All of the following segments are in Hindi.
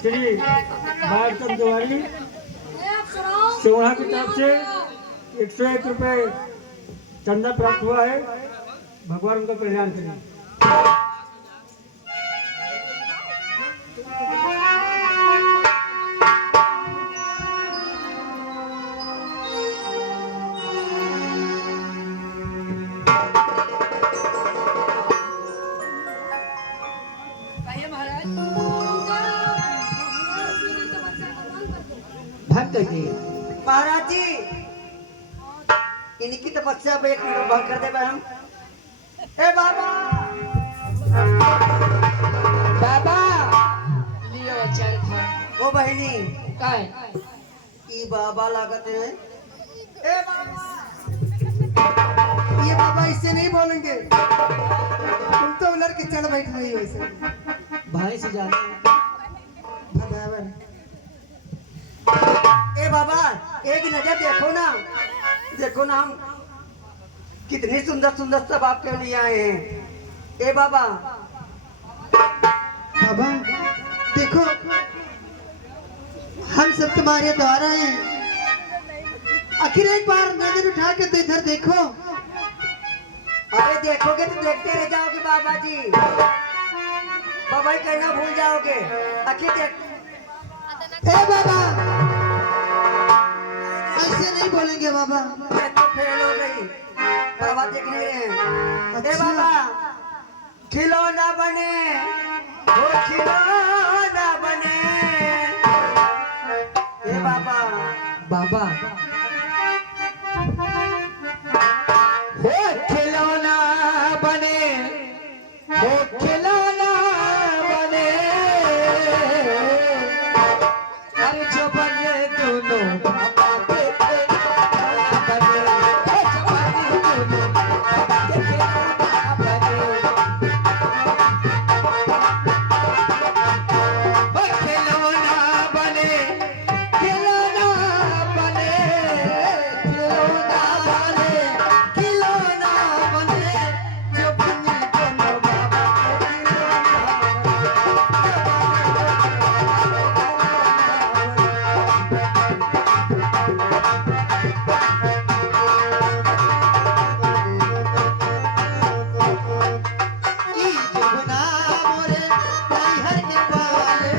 श्री भारतम तिवारी सिवहा की तरफ से 101 रुपये चंदा प्राप्त हुआ है। भगवान उनका कल्याण करें। भक्त जी महाराज जी इनकी तपस्या पे एक मिनट भंग कर दे हम। ए बाबा बाबा लियो चल था ओ बहिनी काय ई बाबा लागत है। ए बाबा ये बाबा इससे नहीं बोलेंगे, तुम तो उलट के चढ़ बैठ रही हो ऐसे। भाई से जाने भगवान ए बाबा एक नजर देखो ना हम कितनी सुंदर सुंदर सब आपके लिए आए हैं। ए बाबा बाबा देखो हम सब तुम्हारे द्वारा हैं। आखिर एक बार नजर उठा के तो इधर देखो। अरे देखोगे तो देखते रह जाओगे बाबा जी, बाबा कहना भूल जाओगे। आखिर देख ए बाबा ऐसे नहीं बोलेंगे बाबा। तो फेल हो गई, बाबा देख नहीं रहे हैं। ए अच्छा। बाबा खिलौना बने वो खिलौना बने। ए बाबा बाबा हो खिलौना बने हो खिलौना बने अरे जो बने दोनों बाबा के खिलौना बने जो बने दोनों बाबा के खिलौना बने हो खिलौना बने खिलौना बने खिलौना बने खिलौना बने जो बने दोनों बाबा के की जमुना मोरे नैहर के पाले,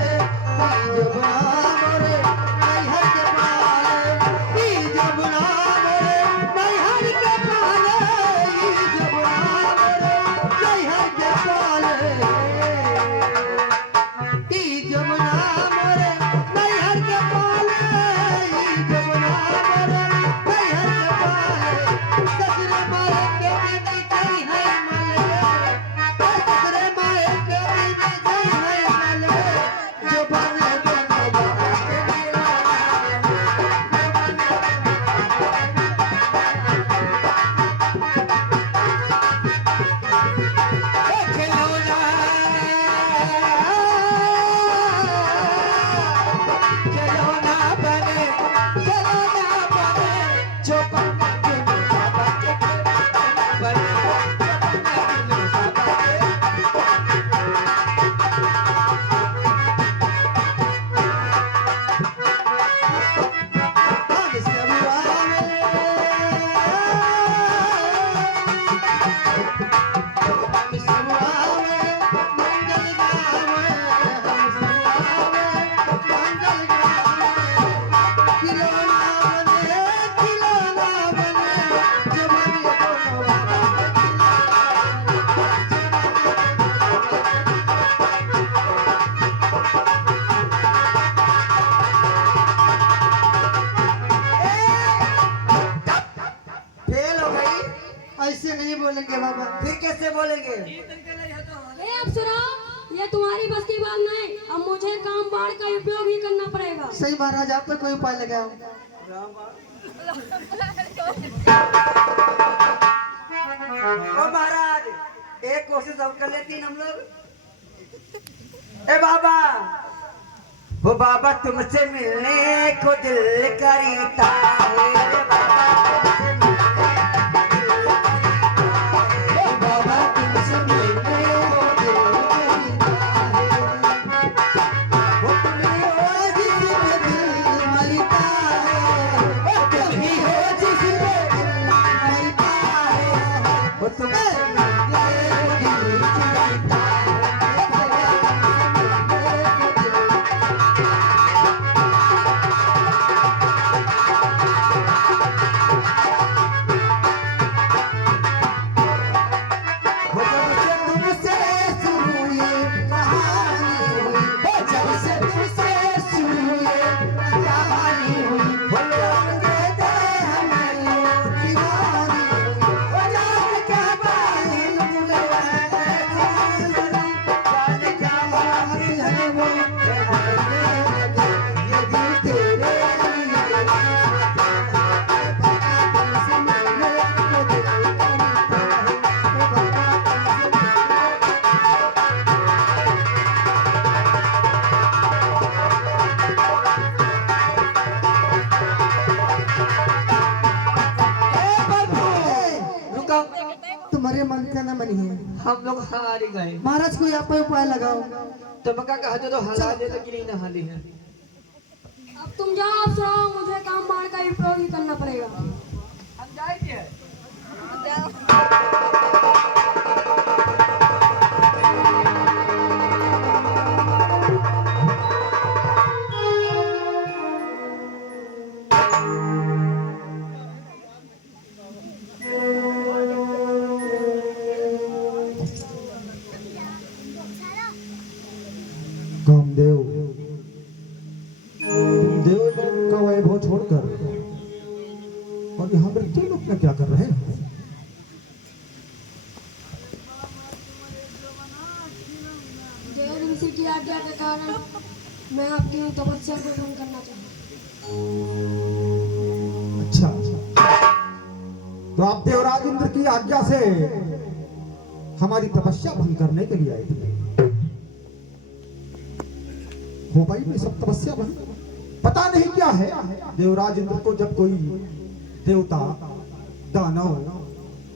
की जमुना मोरे नैहर के पाले, की जमुना मोरे नैहर के पाले, की जमुना मोरे नैहर के पाले, की जमुना मोरे नैहर के पाले, की जमुना मोरे नैहर के पाले, ससुर मारे के बेटी चली है मले, ससुर मारे के बेटी चली है मले, जो बने दोनों बाबा के खिलौना खिलौना बने खिलौना बने जो बने दोनों बाबा के खिलौना बने जो बने दोनों बाबा के हम सब आवे, हम सब आवे, मंगल गावे, हम सब आवे, मंगल गावे, खिलौना बने, जो बने दोनों बाबा के फेल हो गई, ऐसे नहीं बोलेंगे बाबा। फिर कैसे बोलेंगे? अब सुनो, ये तुम्हारी बस की बात नहीं। अब मुझे काम बाढ़ का उपयोग ही करना पड़ेगा। सही महाराज, आप तो कोई उपाय लगाओ। ओ महाराज एक कोशिश और कर लेती हम लोग। ए बाबा वो बाबा तुमसे मिलने को दिल करता है। ए बाबा तुमसे मिलने बाबा तुमसे मिलने को दिल करता है। वो तुम्हें मेरे मन का न मनी है। हम लोग हार गए। महाराज कोई आप उपाय लगाओ। तुमका कहा तो हला दे लेकिन नहीं नहाली है। अब तुम जाओ अप्सराओ, मुझे काम बाढ़ का उपयोग ही करना पड़ेगा। हम जाएंगे। कामदेव, तुम देव का वैभव छोड़कर और यहाँ मृत्यु लोक में क्या कर रहे हो? जय ऋषि की आज्ञा के कारण मैं आपकी तपस्या को भंग करना चाहता हूँ। अच्छा, तो आप देवराज इंद्र की आज्ञा से हमारी तपस्या भंग करने के लिए आए थे। हो पाई में सब तपस्या भंग? पता नहीं क्या है देवराज इंद्र को, जब कोई देवता, दानव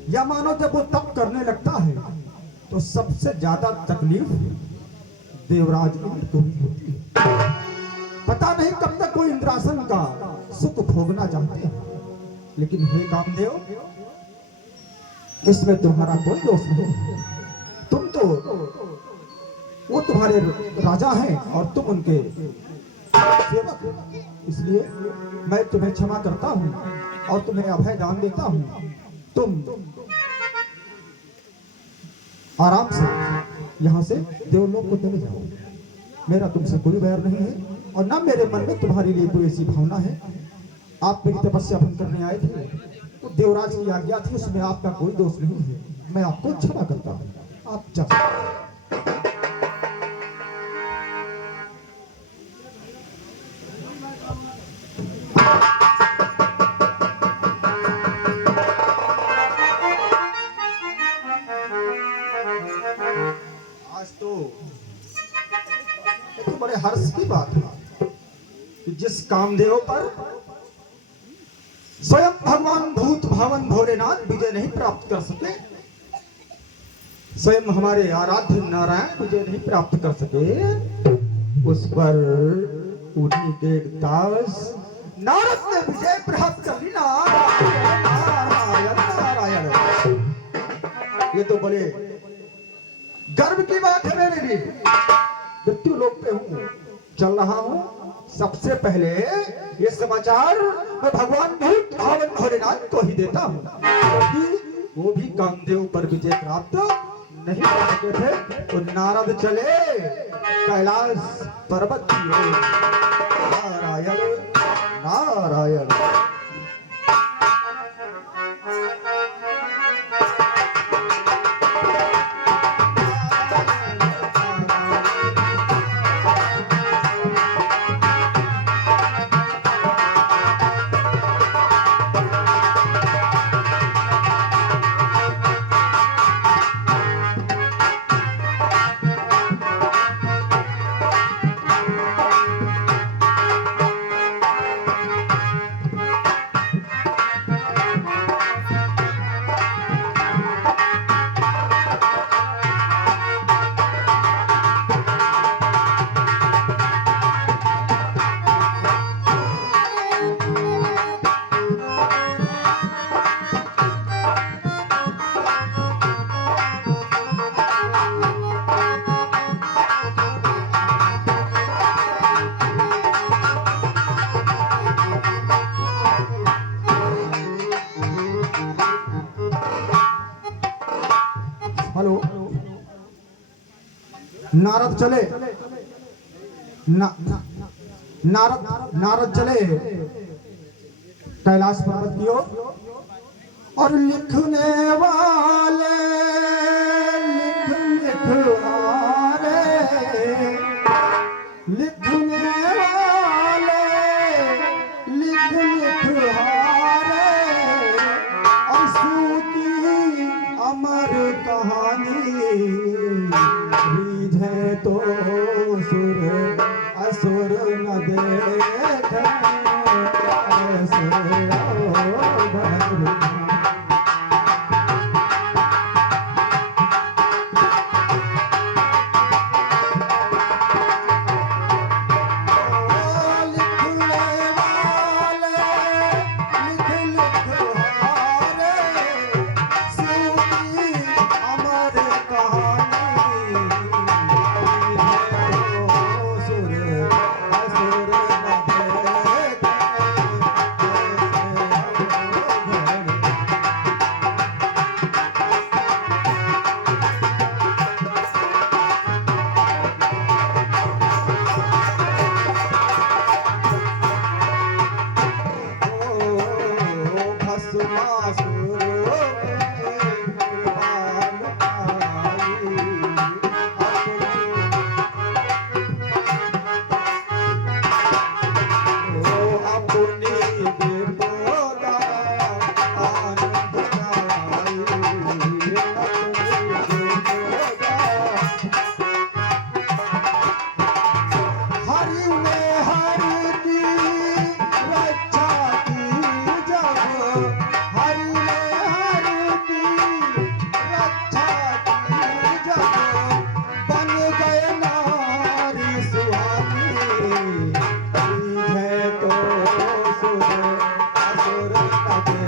या मानव जब वो तप करने लगता है तो सबसे ज्यादा तकलीफ देवराज इंद्र को ही होती है। पता नहीं कब तक कोई इंद्रासन का सुख भोगना चाहते हैं, लेकिन हे कामदेव, इसमें तुम्हारा कोई दोष नहीं है। तुम तो, वो तुम्हारे राजा हैं और तुम उनके सेवक हो, इसलिए मैं तुम्हें क्षमा करता हूं और तुम्हें अभय दान देता हूं। तुम आराम से यहां से देवलोक को चले जाओ। मेरा तुमसे कोई बैर नहीं है और ना मेरे मन में तुम्हारे लिए कोई ऐसी भावना है। आप मेरी तपस्या भंग करने आए थे, तो देवराज की आज्ञा थी, उसमें आपका कोई दोष नहीं है। मैं आपको क्षमा करता हूं, आप जाओ। आज तो ये तो बड़े हर्ष की बात है कि जिस कामदेव पर स्वयं भगवान भूत भावन भोलेनाथ विजय नहीं प्राप्त कर सके, स्वयं हमारे आराध्य नारायण विजय नहीं प्राप्त कर सके, उस पर उन्हीं के दास नारद ने विजय प्राप्त कर ली। नारायण नारायण, ये तो बड़े गर्व की बात है मेरे लिए। मृत्यु लोक पे हूँ, चल रहा हूँ, सबसे पहले ये समाचार मैं भगवान भूत भावन भोलेनाथ को ही देता हूँ, क्योंकि वो भी कामदेव पर विजय प्राप्त नहीं कर सके थे। तो नारद चले कैलाश पर्वत की ओर। नारायण नारायण। हेलो, नारद चले नारद चले कैलाश पर्वत की ओर, और लिखने वाले लिख हारे, लिखने वाले लिख हारे, असू की अमर कहानी रीझे तो सुर असुर न देखे ऐसे। भस्मासुरों में कुर्बान आई। अपनी विपदा आनंद गाई। हरि ने हरि की रक्षा की जब, हरि ने हरि की रक्षा की जब, बन गए नारी सुहानी। है तो सुर असुर लगे।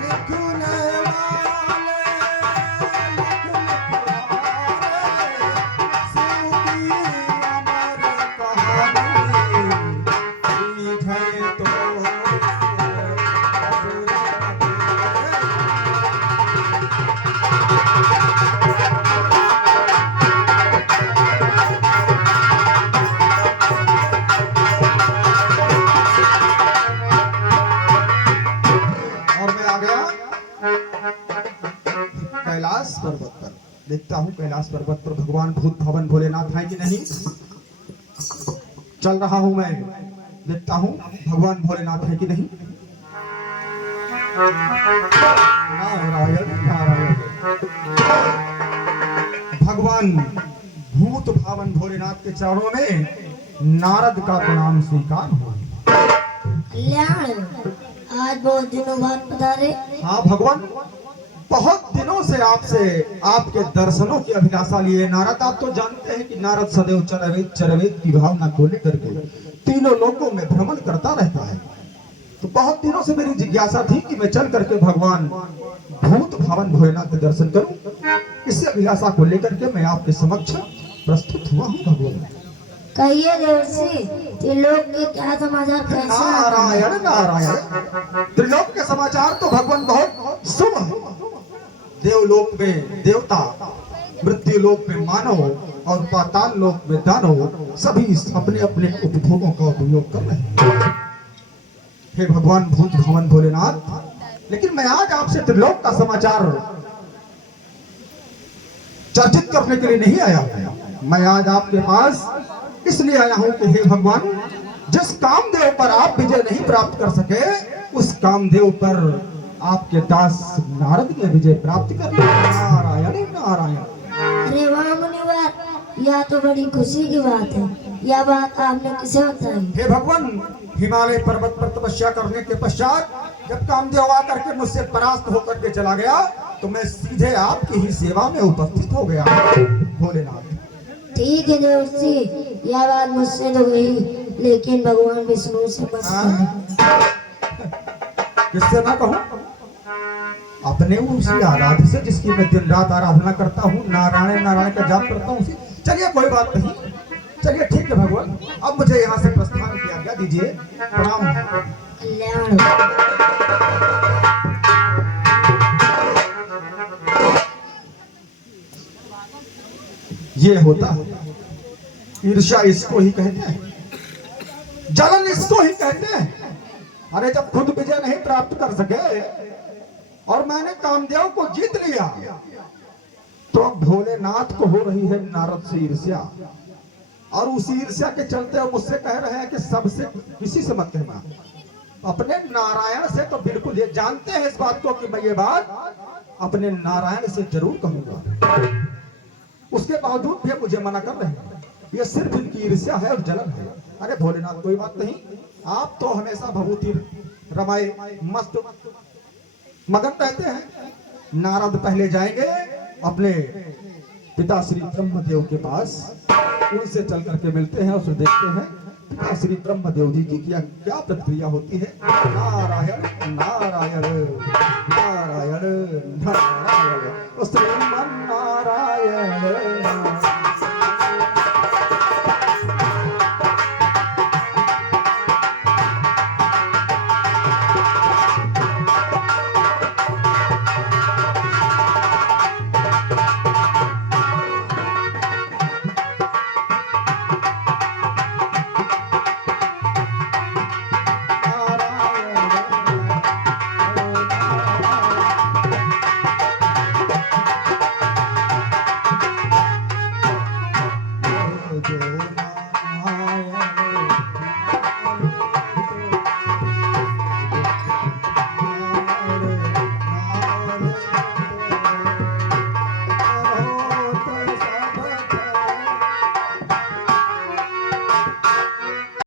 लिखने वाले शिव की अमर कहानी। है तो असुर और मैं आ गया कैलाश पर्वत पर। देखता हूँ कैलाश पर्वत पर भगवान भूत भवन भोलेनाथ हैं कि नहीं। चल रहा हूँ मैं, देखता हूँ भगवान भोलेनाथ है कि नहीं। नारायण नारायण। भगवान भूत भावन भोलेनाथ के चरणों में नारद का प्रणाम स्वीकार हुआ। कल्याण, आज बहुत दिनों बाद पधारे। हाँ भगवान, बहुत दिनों से आपसे आपके दर्शनों की अभिलाषा लिए। नारद, आप तो जानते हैं कि नारद सदैव चरवेद चरवेद की भावना को लेकर के तीनों लोकों में भ्रमण करता रहता है। तो बहुत दिनों से मेरी जिज्ञासा थी कि मैं चल करके भगवान भूत भावन भोलेनाथ के दर्शन करूं। इसी अभिलाषा को लेकर के मैं आपके समक्ष प्रस्तुत हुआ हूँ भगवान। कहिए देवर्षि, त्रिलोक के क्या समाचार, कैसे? नारायण नारायण। त्रिलोक के समाचार तो भगवान बहुत शुभ है। देवलोक में देवता, मृत्यु लोक में मानव और पाताल लोक में दानव सभी अपने अपने उपभोगों का उपयोग कर रहे हैं। हे भगवान भूत भवन भोलेनाथ, लेकिन मैं आज आपसे त्रिलोक का समाचार चर्चित करने के लिए नहीं आया। मैं आज आपके पास इसलिए आया हूं कि हे भगवान, जिस कामदेव पर आप विजय नहीं प्राप्त कर सके, उस कामदेव पर आपके दास नारद ने विजय प्राप्त कर लिया। नारायण नारायण। अरे वाह मुनिवर, यह तो बड़ी खुशी की बात है। यह बात आपने किसे बताई? हे भगवान, हिमालय पर्वत पर तपस्या करने के पश्चात जब कामदेव आकर के मुझसे परास्त होकर के चला गया, तो मैं सीधे आपकी ही सेवा में उपस्थित हो गया भोलेनाथ। ठीक है देवर्षि, यह बात मुझसे तो गई, लेकिन भगवान विष्णु से मत कहना। किससे ना कहूं? अपने उसी आराध्य से जिसकी मैं दिन रात आराधना करता हूँ, नारायण नारायण का जाप करता हूँ। चलिए कोई बात नहीं, चलिए ठीक है भगवान, अब मुझे यहाँ से प्रस्थान की आज्ञा दीजिए। प्रणाम। कल्याण। ये होता है ईर्ष्या, इसको ही कहते हैं, जलन इसको ही कहते हैं। अरे जब खुद विजय नहीं प्राप्त कर सके और मैंने कामदेव को जीत लिया, तो अब भोलेनाथ को हो रही है नारद से ईर्ष्या, और उस ईर्ष्या के चलते वो मुझसे कह रहे हैं कि सबसे किसी से मत कहना। अपने नारायण से तो बिल्कुल ये जानते हैं इस बात को कि मैं ये बात अपने नारायण से जरूर कहूंगा, उसके बावजूद भी मुझे मना कर रहे हैं। ये सिर्फ इनकी ईर्ष्या है और जलन है। अरे भोलेनाथ कोई बात नहीं, आप तो हमेशा भभूति रमाए मस्त मगन रहते हैं। नारद पहले जाएंगे अपने पिता श्री ब्रह्मदेव के पास, उनसे चल करके मिलते हैं और फिर देखते हैं पिता श्री ब्रह्मदेव जी की क्या क्या प्रतिक्रिया होती है। नारायण नारायण।